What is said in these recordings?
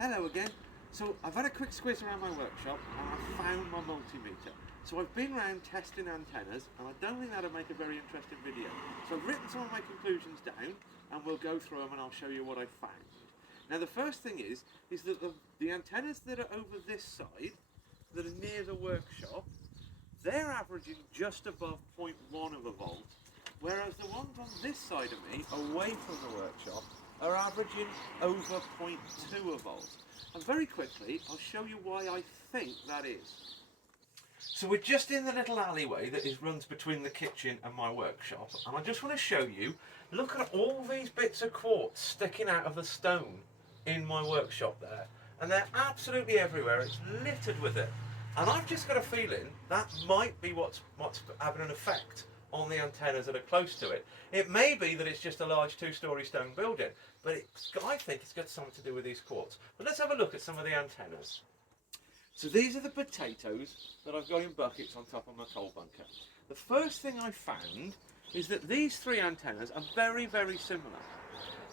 Hello again. So I've had a quick squiz around my workshop and I found my multimeter. So I've been around testing antennas and I don't think that'll make a very interesting video. So I've written some of my conclusions down and we'll go through them and I'll show you what I've found. Now the first thing is that the antennas that are over this side, that are near the workshop, they're averaging just above 0.1 of a volt, whereas the ones on this side of me, away from the workshop, are averaging over 0.2 of volt. And very quickly, I'll show you why I think that is. So we're just in the little alleyway that runs between the kitchen and my workshop, and I just want to show you, look at all these bits of quartz sticking out of the stone in my workshop there, and they're absolutely everywhere. It's littered with it, and I've just got a feeling that might be what's having an effect on the antennas that are close to it. It may be that it's just a large two-storey stone building, but I think it's got something to do with these quartz. But let's have a look at some of the antennas. So these are the potatoes that I've got in buckets on top of my coal bunker. The first thing I found is that these three antennas are very, very similar.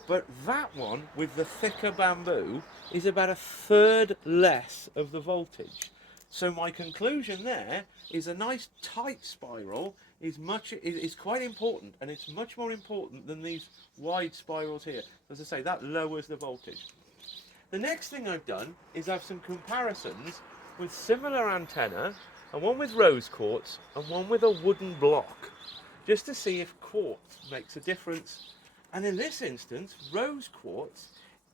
But that one with the thicker bamboo is about a third less of the voltage. So my conclusion there is a nice tight spiral is quite important, and it's much more important than these wide spirals here. As I say, that lowers the voltage. The next thing I've done is have some comparisons with similar antenna, and one with rose quartz and one with a wooden block, just to see if quartz makes a difference. And in this instance, rose quartz,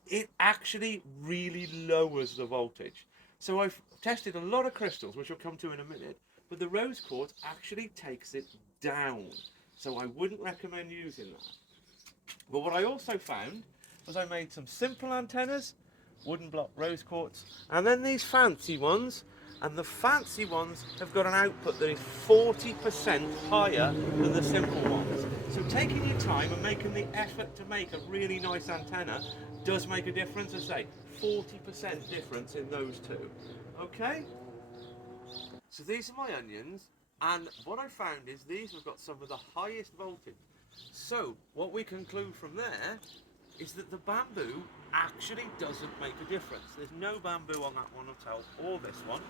it actually really lowers the voltage. So I've tested a lot of crystals, which I'll come to in a minute, but the rose quartz actually takes it down. So I wouldn't recommend using that. But what I also found was I made some simple antennas, wooden block rose quartz, and then these fancy ones, and the fancy ones have got an output that is 40% higher than the simple ones. So taking your time and making the effort to make a really nice antenna does make a difference. As I say, 40% difference in those two. Okay? So these are my onions, and what I found is these have got some of the highest voltage. So what we conclude from there is that the bamboo actually doesn't make a difference. There's no bamboo on that one at all, or this one.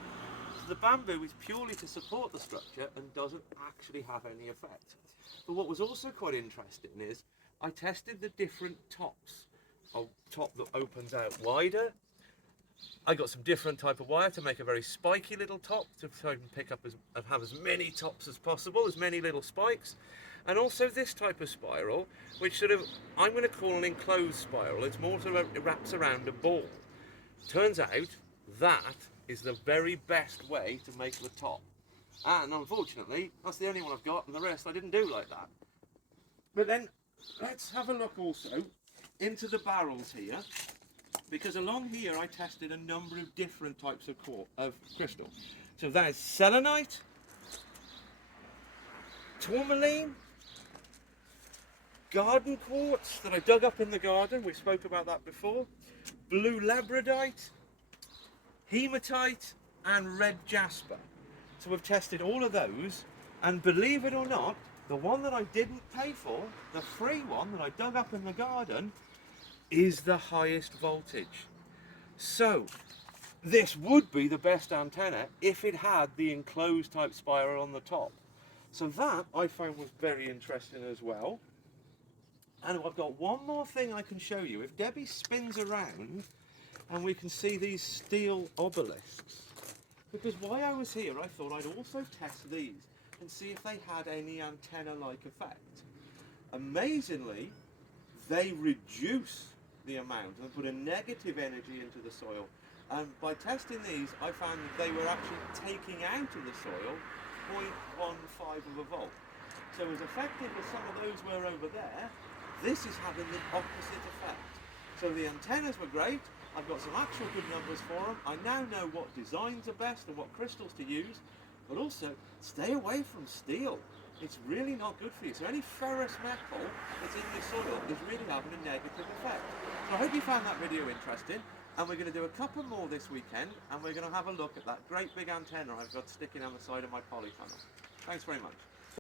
So the bamboo is purely to support the structure and doesn't actually have any effect. But what was also quite interesting is I tested the different tops. A top that opens out wider. I got some different type of wire to make a very spiky little top to so I can pick up and have as many tops as possible, as many little spikes. And also this type of spiral, which sort of, I'm going to call an enclosed spiral. It's more sort of, it wraps around a ball. Turns out that is the very best way to make the top. And unfortunately, that's the only one I've got, and the rest I didn't do like that. But then, let's have a look also into the barrels here, because along here I tested a number of different types of crystal. So that is selenite, tourmaline, garden quartz that I dug up in the garden, we spoke about that before, blue labradite, hematite and red jasper. So we've tested all of those, and believe it or not, the one that I didn't pay for, the free one that I dug up in the garden, is the highest voltage. So this would be the best antenna if it had the enclosed type spiral on the top. So that I found was very interesting as well. And I've got one more thing I can show you. If Debbie spins around and we can see these steel obelisks. Because while I was here I thought I'd also test these and see if they had any antenna-like effect. Amazingly, they reduce the amount and put a negative energy into the soil. And by testing these, I found that they were actually taking out of the soil 0.15 of a volt. So as effective as some of those were over there, this is having the opposite effect. So the antennas were great. I've got some actual good numbers for them. I now know what designs are best and what crystals to use, but also stay away from steel. It's really not good for you. So any ferrous metal that's in your soil is really having a negative effect. So I hope you found that video interesting, and we're going to do a couple more this weekend, and we're going to have a look at that great big antenna I've got sticking on the side of my polytunnel. Thanks very much.